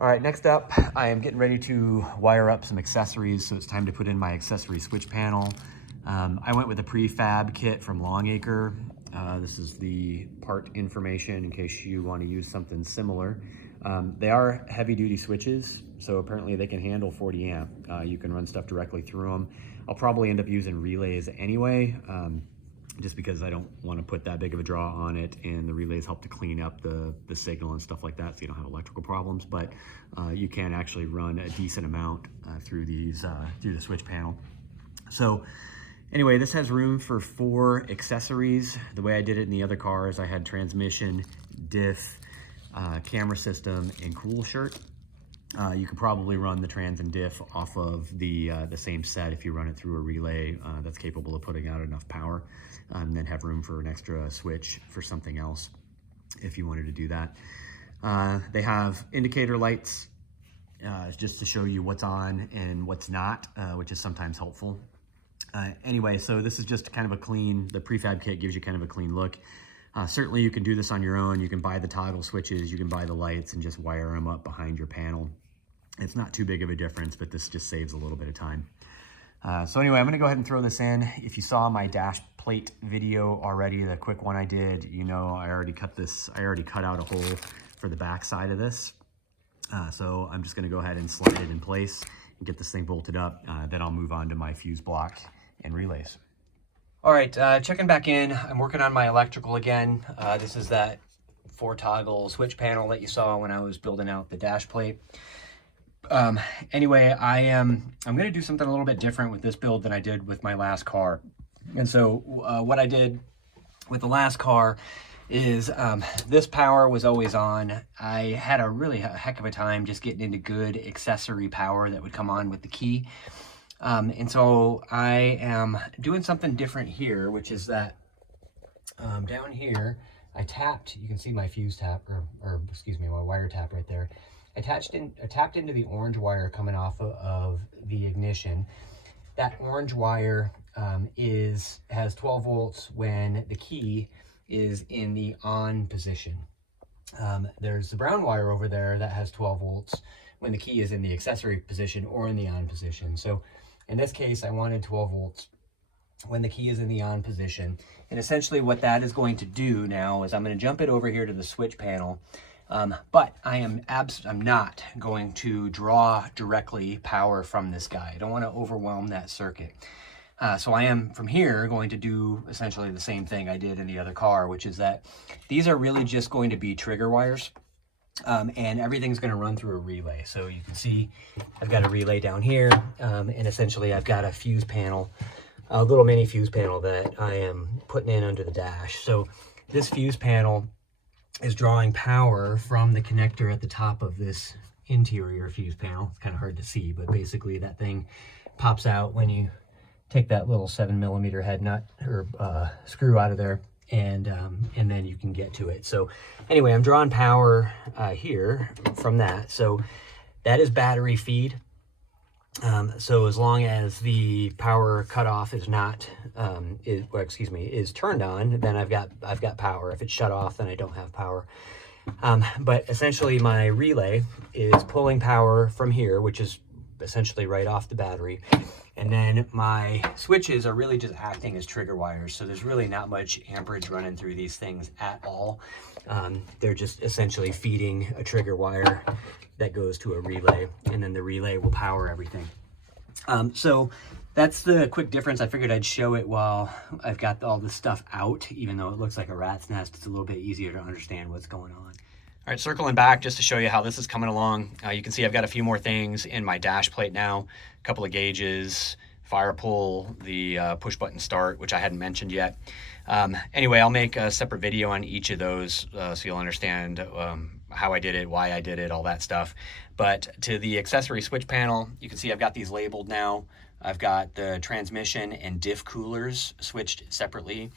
All right, next up, I am getting ready to wire up some accessories, so it's time to put in my accessory switch panel. I went with a prefab kit from Longacre. This is the part information in case you want to use something similar. They are heavy-duty switches, so apparently they can handle 40 amp. You can run stuff directly through them. I'll probably end up using relays anyway, just because I don't want to put that big of a draw on it, and the relays help to clean up the signal and stuff like that, so you don't have electrical problems. But you can actually run a decent amount through these through the switch panel. So anyway, this has room for 4 accessories. The way I did it in the other cars, I had transmission, diff, camera system, and cool shirt. You could probably run the trans and diff off of the same set if you run it through a relay that's capable of putting out enough power, and then have room for an extra switch for something else if you wanted to do that. They have indicator lights just to show you what's on and what's not, which is sometimes helpful. Anyway, so this is just kind of a clean, the prefab kit gives you kind of a clean look. Certainly you can do this on your own. You can buy the toggle switches, you can buy the lights and just wire them up behind your panel. It's not too big of a difference, but this just saves a little bit of time. So anyway, I'm gonna go ahead and throw this in. If you saw my dash plate video already, the quick one I did, you know I already cut out a hole for the back side of this. So I'm just gonna go ahead and slide it in place and get this thing bolted up. Then I'll move on to my fuse block and relays. All right, checking back in. I'm working on my electrical again. This is that 4 toggle switch panel that you saw when I was building out the dash plate. Anyway, I'm gonna do something a little bit different with this build than I did with my last car. And so what I did with the last car is this power was always on. I had a heck of a time just getting into good accessory power that would come on with the key. And so I am doing something different here, which is that down here, I tapped, you can see my fuse tap, or excuse me, my wire tap right there. I tapped into the orange wire coming off of the ignition. That orange wire has 12 volts when the key is in the on position. There's the brown wire over there that has 12 volts when the key is in the accessory position or in the on position. So in this case, I wanted 12 volts when the key is in the on position. And essentially what that is going to do now is I'm going to jump it over here to the switch panel. But I'm not going to draw directly power from this guy. I don't want to overwhelm that circuit. So I am from here going to do essentially the same thing I did in the other car, which is that these are really just going to be trigger wires. And everything's going to run through a relay. So you can see I've got a relay down here, and essentially I've got a fuse panel, a little mini fuse panel that I am putting in under the dash. So this fuse panel is drawing power from the connector at the top of this interior fuse panel. It's kind of hard to see, but basically that thing pops out when you take that little 7mm head nut or screw out of there, and then you can get to it. So anyway, I'm drawing power here from that. So that is battery feed. So as long as the power cutoff is not is turned on, then I've got power. If it's shut off, then I don't have power. But essentially my relay is pulling power from here, which is essentially right off the battery. And then my switches are really just acting as trigger wires. So there's really not much amperage running through these things at all. They're just essentially feeding a trigger wire that goes to a relay, and then the relay will power everything. So that's the quick difference. I figured I'd show it while I've got all this stuff out, even though it looks like a rat's nest. It's a little bit easier to understand what's going on. All right, circling back just to show you how this is coming along. You can see I've got a few more things in my dash plate now, a couple of gauges, fire pull, the push button start, which I hadn't mentioned yet. Anyway, I'll make a separate video on each of those so you'll understand how I did it, why I did it, all that stuff. But to the accessory switch panel, you can see I've got these labeled now. I've got the transmission and diff coolers switched separately,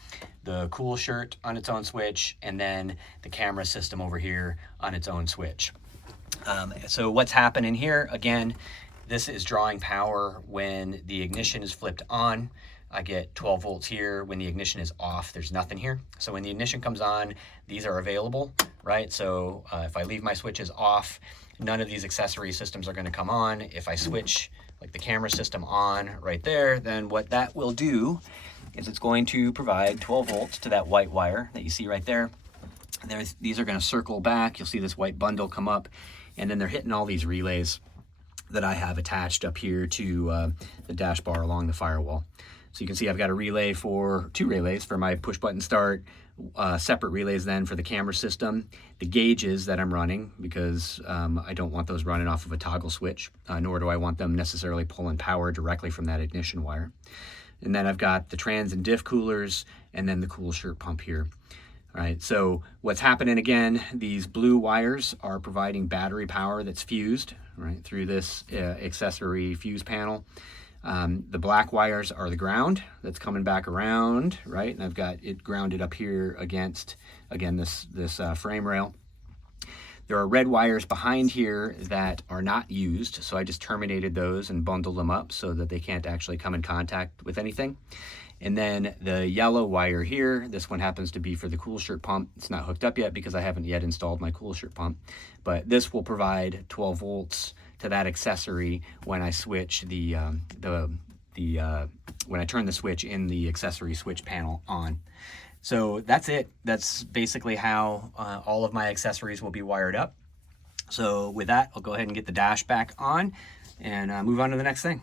the cool shirt on its own switch, and then the camera system over here on its own switch. So what's happening here, again, this is drawing power when the ignition is flipped on. I get 12 volts here. When the ignition is off, there's nothing here. So when the ignition comes on, these are available, right? So if I leave my switches off, none of these accessory systems are going to come on. If I switch like the camera system on right there, then what that will do is it's going to provide 12 volts to that white wire that you see right there. These are going to circle back. You'll see this white bundle come up, and then they're hitting all these relays that I have attached up here to the dash bar along the firewall. So you can see I've got a relay for, 2 relays for my push button start, separate relays then for the camera system, the gauges that I'm running, because I don't want those running off of a toggle switch, nor do I want them necessarily pulling power directly from that ignition wire. And then I've got the trans and diff coolers, and then the cool shirt pump here. All right, so what's happening again, these blue wires are providing battery power that's fused, right, through this accessory fuse panel. The black wires are the ground that's coming back around, right? And I've got it grounded up here against, again, this frame rail. There are red wires behind here that are not used, so I just terminated those and bundled them up so that they can't actually come in contact with anything. And then the yellow wire here, this one happens to be for the cool shirt pump. It's not hooked up yet because I haven't yet installed my cool shirt pump, but this will provide 12 volts to that accessory when I switch when I turn the switch in the accessory switch panel on. So that's it. That's basically how all of my accessories will be wired up. So with that, I'll go ahead and get the dash back on and move on to the next thing.